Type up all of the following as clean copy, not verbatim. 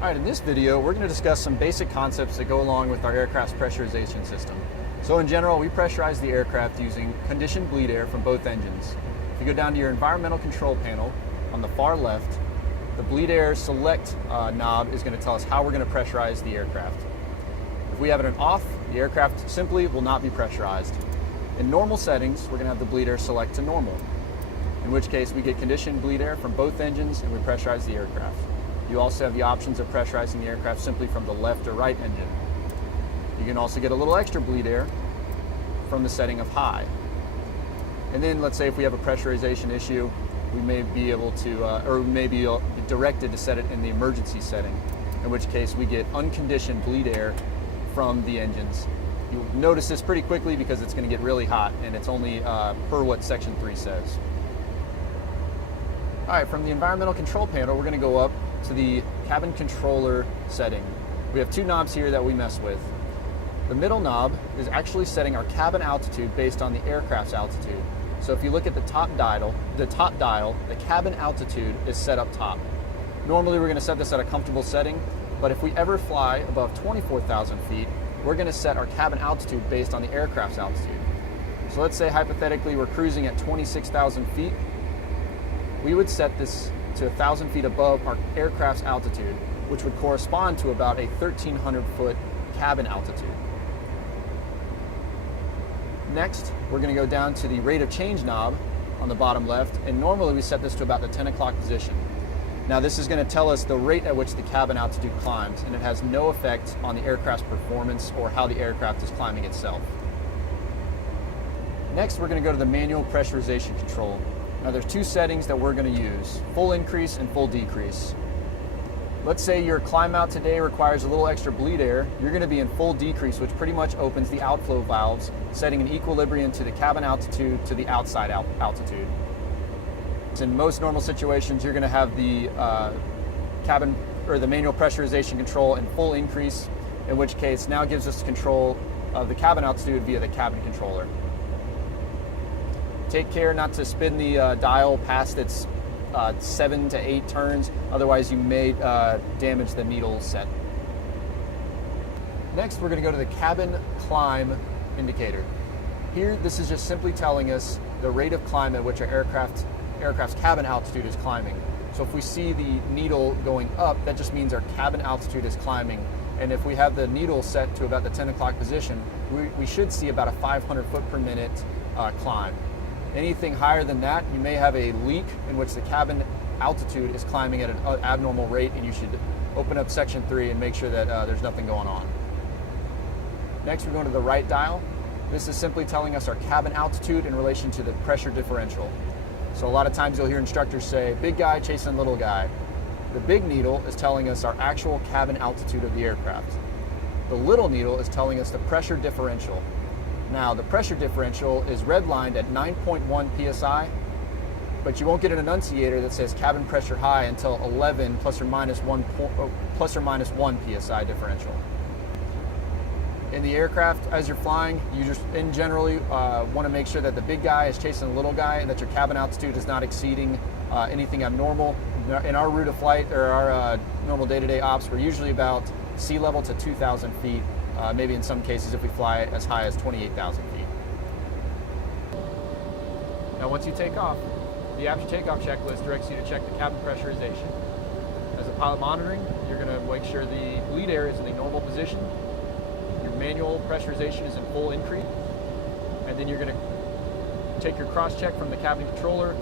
All right, in this video, we're going to discuss some basic concepts that go along with our aircraft's pressurization system. So in general, we pressurize the aircraft using conditioned bleed air from both engines. If you go down to your environmental control panel on the far left, the bleed air select knob is going to tell us how we're going to pressurize the aircraft. If we have it on off, the aircraft simply will not be pressurized. In normal settings, we're going to have the bleed air select to normal, in which case we get conditioned bleed air from both engines and we pressurize the aircraft. You also have the options of pressurizing the aircraft simply from the left or right engine. You can also get a little extra bleed air from the setting of high. And then let's say if we have a pressurization issue, we may be able to, or we may be directed to set it in the emergency setting, in which case we get unconditioned bleed air from the engines. You'll notice this pretty quickly because it's going to get really hot, and it's only per what Section 3 says. All right, from the environmental control panel, we're going to go up to the cabin controller setting. We have two knobs here that we mess with. The middle knob is actually setting our cabin altitude based on the aircraft's altitude. So if you look at the top dial, the cabin altitude is set up top. Normally we're going to set this at a comfortable setting, but if we ever fly above 24,000 feet, we're going to set our cabin altitude based on the aircraft's altitude. So let's say hypothetically we're cruising at 26,000 feet. We would set this to 1,000 feet above our aircraft's altitude, which would correspond to about a 1,300 foot cabin altitude. Next, we're going to go down to the rate of change knob on the bottom left, and normally we set this to about the 10 o'clock position. Now this is going to tell us the rate at which the cabin altitude climbs, and it has no effect on the aircraft's performance or how the aircraft is climbing itself. Next, we're going to go to the manual pressurization control. Now there's two settings that we're going to use, full increase and full decrease. Let's say your climb out today requires a little extra bleed air. You're going to be in full decrease, which pretty much opens the outflow valves, setting an equilibrium to the cabin altitude to the outside altitude. In most normal situations, you're going to have the cabin or the manual pressurization control in full increase, in which case now gives us control of the cabin altitude via the cabin controller. Take care not to spin the dial past its 7 to 8 turns, otherwise you may damage the needle set. Next, we're going to go to the cabin climb indicator. Here, this is just simply telling us the rate of climb at which our aircraft's cabin altitude is climbing. So if we see the needle going up, that just means our cabin altitude is climbing. And if we have the needle set to about the 10 o'clock position, we should see about a 500 foot per minute climb. Anything higher than that, you may have a leak in which the cabin altitude is climbing at an abnormal rate, and you should open up Section 3 and make sure that there's nothing going on. Next, we're going to the right dial. This is simply telling us our cabin altitude in relation to the pressure differential. So a lot of times you'll hear instructors say, big guy chasing little guy. The big needle is telling us our actual cabin altitude of the aircraft. The little needle is telling us the pressure differential. Now, the pressure differential is redlined at 9.1 psi, but you won't get an annunciator that says cabin pressure high until 11 plus or minus 1 psi differential. In the aircraft, as you're flying, you just in generally want to make sure that the big guy is chasing the little guy and that your cabin altitude is not exceeding anything abnormal. In our route of flight or our normal day-to-day ops, we're usually about sea level to 2,000 feet. Maybe in some cases if we fly as high as 28,000 feet. Now once you take off, the after takeoff checklist directs you to check the cabin pressurization. As a pilot monitoring, you're going to make sure the bleed air is in the normal position, your manual pressurization is in full increase, and then you're going to take your cross-check from the cabin controller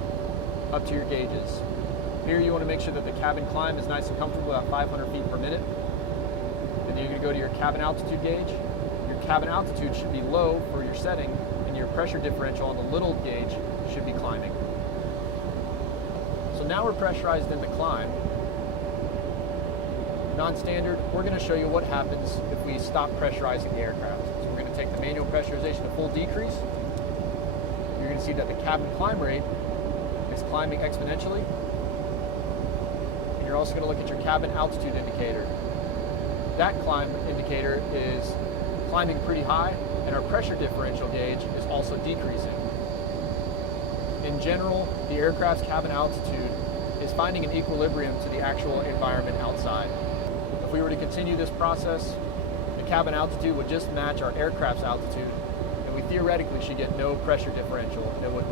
up to your gauges. Here you want to make sure that the cabin climb is nice and comfortable at 500 feet per minute. Then you're going to go to your cabin altitude gauge. Your cabin altitude should be low for your setting, and your pressure differential on the little gauge should be climbing. So now we're pressurized in the climb. Non-standard, we're going to show you what happens if we stop pressurizing the aircraft. So we're going to take the manual pressurization to full decrease. You're going to see that the cabin climb rate is climbing exponentially. And you're also going to look at your cabin altitude indicator. That climb indicator is climbing pretty high, and our pressure differential gauge is also decreasing. In general, the aircraft's cabin altitude is finding an equilibrium to the actual environment outside. If we were to continue this process, the cabin altitude would just match our aircraft's altitude, and we theoretically should get no pressure differential, and it would